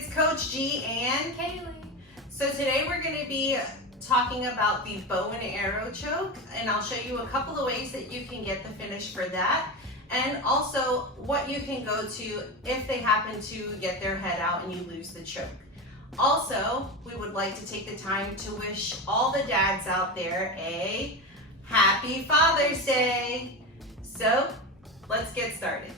it's Coach G and Kaylee. So today we're going to be talking about the bow and arrow choke, and I'll show you a couple of ways that you can get the finish for that, and also what you can go to if they happen to get their head out and you lose the choke. Also, we would like to take the time to wish all the dads out there a Happy Father's Day. So let's get started.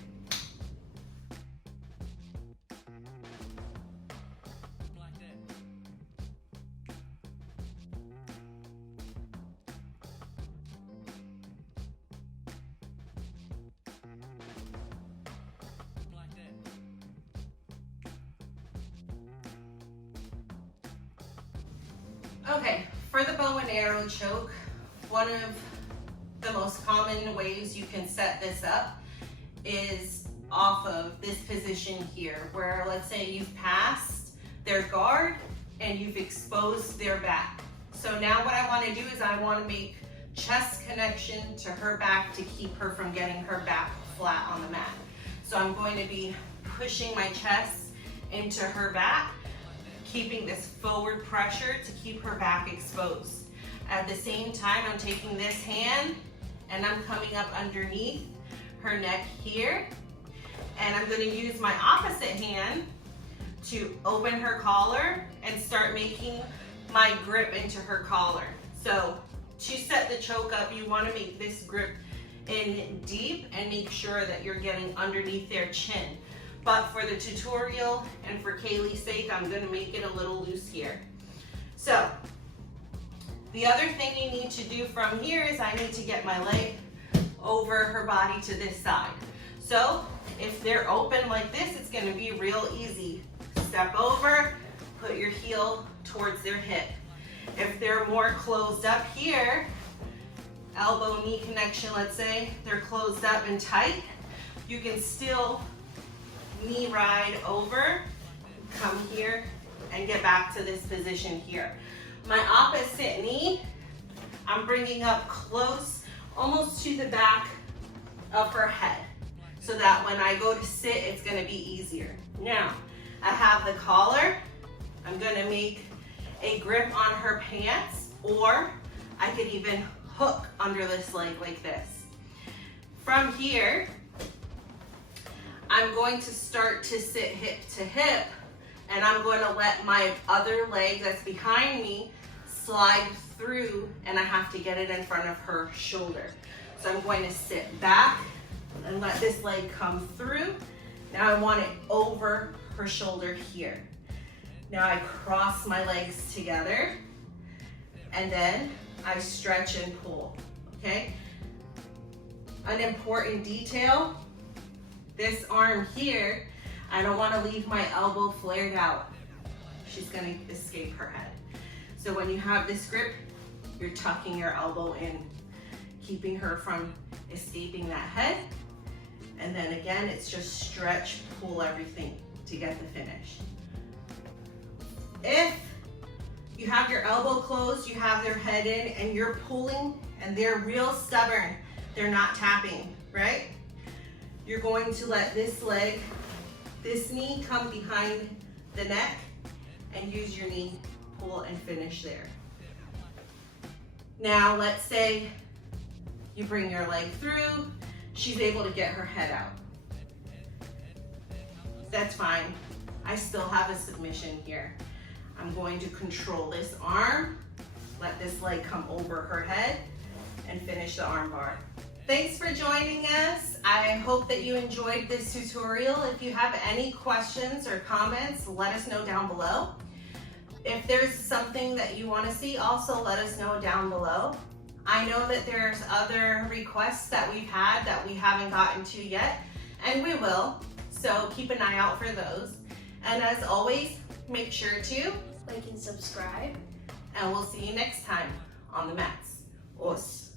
Okay, for the bow and arrow choke, one of the most common ways you can set this up is off of this position here, where let's say you've passed their guard and you've exposed their back. So now what I want to do is I want to make chest connection to her back to keep her from getting her back flat on the mat. So I'm going to be pushing my chest into her back, keeping this forward pressure to keep her back exposed. At the same time, I'm taking this hand and I'm coming up underneath her neck here. And I'm gonna use my opposite hand to open her collar and start making my grip into her collar. So to set the choke up, you wanna make this grip in deep and make sure that you're getting underneath their chin. But for the tutorial and for Kaylee's sake, I'm gonna make it a little loose here. So, the other thing you need to do from here is I need to get my leg over her body to this side. So, if they're open like this, it's gonna be real easy. Step over, put your heel towards their hip. If they're more closed up here, elbow-knee connection, let's say, they're closed up and tight, you can still knee ride over, come here, and get back to this position here. My opposite knee, I'm bringing up close, almost to the back of her head, so that when I go to sit, it's gonna be easier. Now, I have the collar. I'm gonna make a grip on her pants, or I could even hook under this leg like this. From here, I'm going to start to sit hip to hip, and I'm going to let my other leg that's behind me slide through, and I have to get it in front of her shoulder. So I'm going to sit back and let this leg come through. Now I want it over her shoulder here. Now I cross my legs together, and then I stretch and pull, okay? An important detail, this arm here, I don't want to leave my elbow flared out. She's going to escape her head. So when you have this grip, you're tucking your elbow in, keeping her from escaping that head. And then again, it's just stretch, pull everything to get the finish. If you have your elbow closed, you have their head in, and you're pulling, and they're real stubborn, they're not tapping, right? You're going to let this leg, this knee come behind the neck, and use your knee, pull and finish there. Now let's say you bring your leg through, she's able to get her head out. That's fine. I still have a submission here. I'm going to control this arm, let this leg come over her head, and finish the arm bar. Thanks for joining us. I hope that you enjoyed this tutorial. If you have any questions or comments, let us know down below. If there's something that you want to see, also let us know down below. I know that there's other requests that we've had that we haven't gotten to yet, and we will. So keep an eye out for those. And as always, make sure to Like and subscribe. and we'll see you next time on the mats. Os.